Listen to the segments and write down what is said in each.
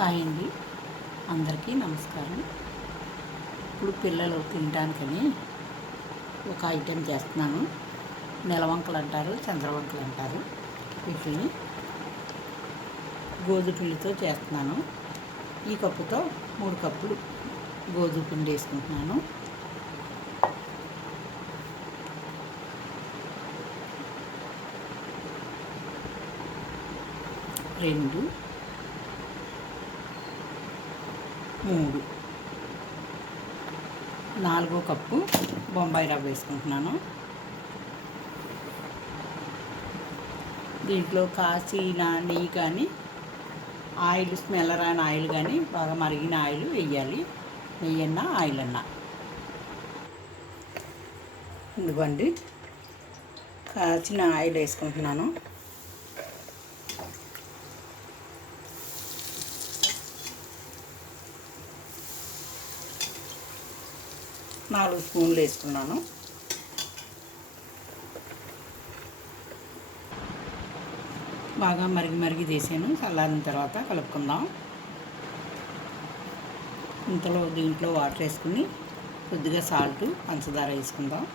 Hi అండి, అందరికీ నమస్కారం. ఇప్పుడు పిల్లలు తినడానికని ఒక ఐటెం చేస్తున్నాను. నెలవంకలు అంటారు, చంద్రవంకలు అంటారు. వీటిని గోధుమ పిండితో చేస్తున్నాను. ఈ కప్పుతో 3 కప్పులు గోధుమ పిండి వేసుకుంటున్నాను. రెండు 3 4 కప్పు బొంబాయి రవ్వ వేసుకుంటున్నాను. దీంట్లో కాసిన నెయ్యి కానీ ఆయిల్, స్మెల్ రాని ఆయిల్ కానీ, బాగా మరిగిన ఆయిల్ వేయాలి. నెయ్యి అన్నా ఆయిల్ అన్నా. ఇదిగోండి, కాచిన ఆయిల్ వేసుకుంటున్నాను. నాలుగు స్పూన్లు వేసుకున్నాను. బాగా మరిగి తీసాను. చల్లారిన తర్వాత కలుపుకుందాం. ఇంతలో దీంట్లో వాటర్ వేసుకుని కొద్దిగా సాల్ట్, పంచదార వేసుకుందాం.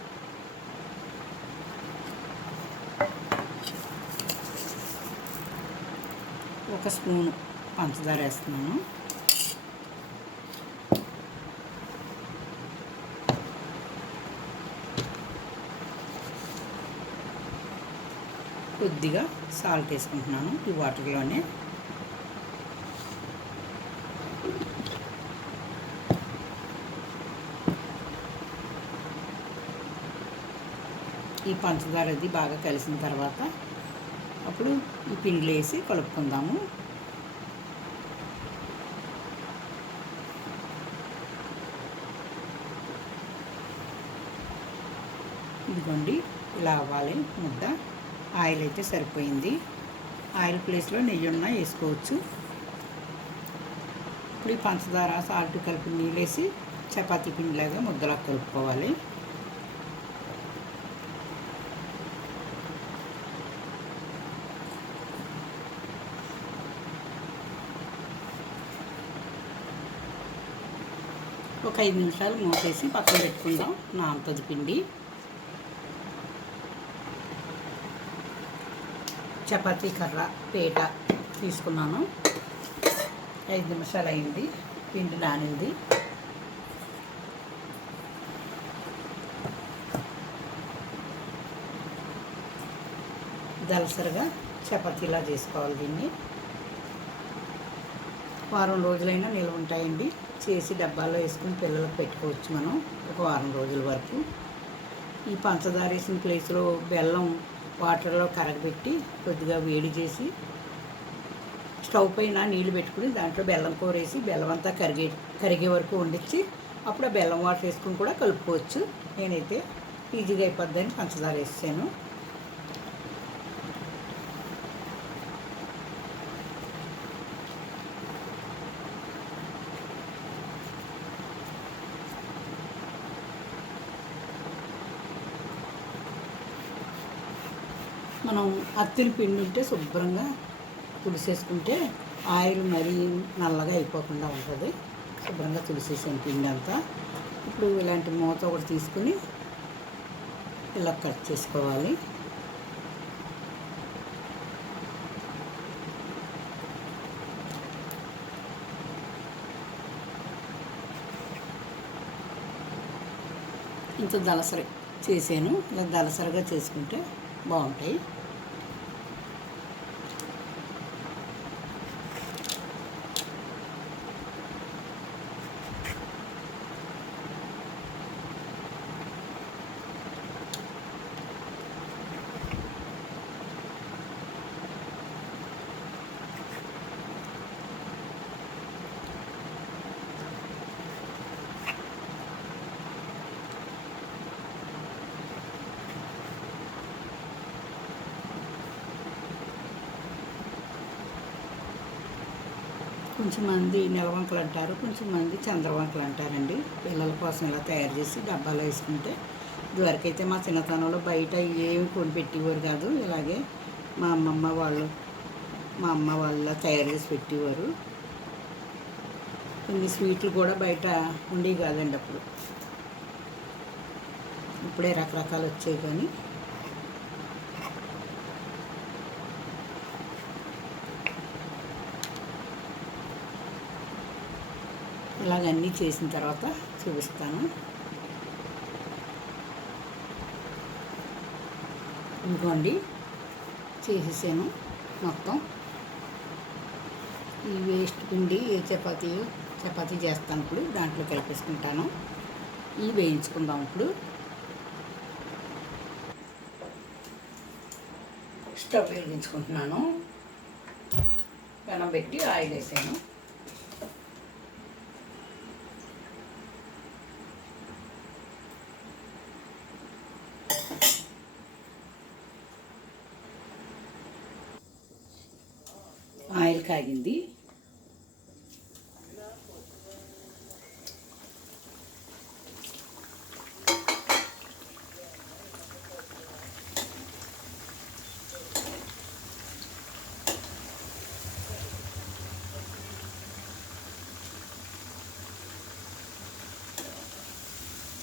ఒక స్పూను పంచదార వేస్తున్నాను. కొద్దిగా సాల్ట్ వేసుకుంటున్నాను ఈ వాటర్లోనే. ఈ పంచదార అది బాగా కలిసిన తర్వాత అప్పుడు ఈ పిండిలో వేసి కలుపుకుందాము. ఇదిగోండి, ఇలా అవ్వాలి ముద్ద. ఆయిల్ అయితే సరిపోయింది. ఆయిల్ ప్లేస్లో నెయ్యి ఉన్నా వేసుకోవచ్చు. ఇప్పుడు ఈ పంచదార, సాల్ట్ కలిపి నీళ్ళు వేసి చపాతీ పిండిలాగా ముద్దలా కలుపుకోవాలి. ఒక 5 నిమిషాలు మూసేసి పక్కన పెట్టుకుందాం. నానుతుంది పిండి. చపాతీ కర్ర, పీట తీసుకున్నాను. 5 నిమిషాలు అయింది. పిండి నానింది. దలసరిగా చపాతీలా చేసుకోవాలి. దీన్ని వారం రోజులైనా నిల్వ ఉంటాయండి. చేసి డబ్బాల్లో వేసుకుని పిల్లలకు పెట్టుకోవచ్చు మనం ఒక వారం రోజుల వరకు. ఈ పంచదార వేసిన ప్లేస్లో బెల్లం వాటర్లో కరగబెట్టి కొద్దిగా వేడి చేసి స్టవ్ పైన నీళ్ళు పెట్టుకుని దాంట్లో బెల్లం కూరేసి బెల్లం అంతా కరిగే వరకు వండించి అప్పుడు ఆ బెల్లం వాటర్ వేసుకుని కూడా కలుపుకోవచ్చు. నేనైతే ఈజీగా అయిపోద్దని పంచదార వేసాను. మనం అత్తిలి పిండి ఉంటే శుభ్రంగా తుడిసేసుకుంటే ఆయిల్ మరీ నల్లగా అయిపోకుండా ఉంటుంది. శుభ్రంగా తుడిసేసాను పిండి అంతా. ఇప్పుడు ఇలాంటి మూత ఒకటి తీసుకుని ఇలా కట్ చేసుకోవాలి. ఇంత దలసరి చేసాను. ఇలా దలసరిగా చేసుకుంటే బాగుంటాయి. కొంచెం మంది నెలవంకలు అంటారు, కొంచెం మంది చంద్రవంకలు అంటారండి. పిల్లల కోసం ఇలా తయారు చేసి డబ్బాలో వేసుకుంటే, ఇదివరకైతే మా చిన్నతనంలో బయట ఏమి కొనిపెట్టేవారు కాదు. ఇలాగే మా అమ్మ వాళ్ళు తయారు చేసి పెట్టేవారు. కొన్ని స్వీట్లు కూడా బయట ఉండేవి కాదండి అప్పుడు. ఇప్పుడే రకరకాలు వచ్చాయి. కానీ ఇలాగన్నీ చేసిన తర్వాత చూపిస్తాను. ఇంకోండి చేసేసాను మొత్తం. ఈ వేస్ట్ పిండి ఏ చపాతీ చేస్తాను ఇప్పుడు దాంట్లో కలిపేసుకుంటాను. ఇవి వేయించుకుందాం. ఇప్పుడు స్టవ్ వెలిగించుకుంటున్నాను. పెనం పెట్టి ఆయిల్ వేసాను. ఆయిల్ కాగింది.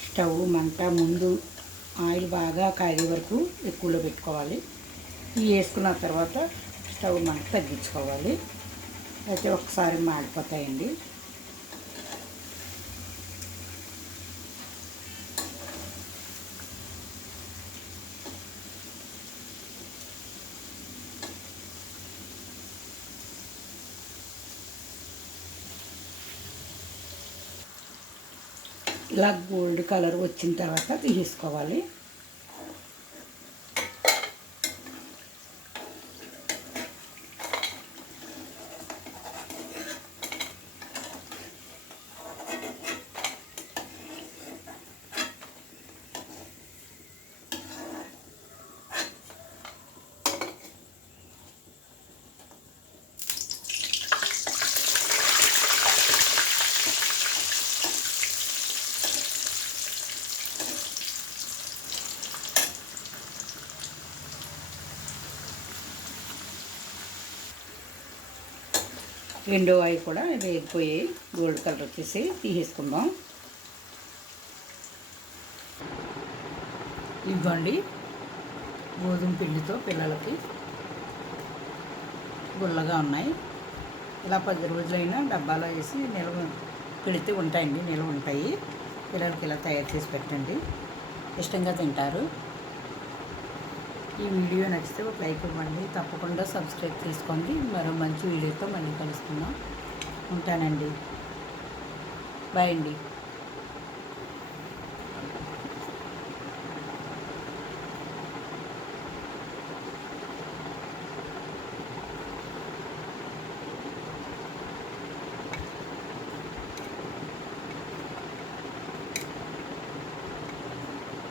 స్టవ్ మంట ముందు ఆయిల్ బాగా కాగే వరకు ఎక్కువలో పెట్టుకోవాలి. ఇవి వేసుకున్న తర్వాత స్టవ్ మంట తగ్గించుకోవాలి. అయితే ఒకసారి మాడిపోతాయండి. ఇలా గోల్డ్ కలర్ వచ్చిన తర్వాత తీసుకోవాలి. రెండో అవి కూడా వేగిపోయి గోల్డ్ కలర్ వచ్చేసి తీసేసుకుందాం. ఇవ్వండి గోధుమ పిండితో పిల్లలకి గుల్లగా ఉన్నాయి. ఇలా 10 రోజులైనా డబ్బాలో వేసి నిల్వ పెడితే ఉంటాయండి. నిల్వ ఉంటాయి. పిల్లలకి ఇలా తయారు చేసి పెట్టండి, ఇష్టంగా తింటారు. ఈ వీడియో నచ్చితే ఒక లైక్ ఇవ్వండి. తప్పకుండా సబ్స్క్రైబ్ చేసుకోండి. మరో మంచి వీడియోతో మళ్ళీ కలుసుకుందాం. ఉంటానండి. బాయ్ అండి.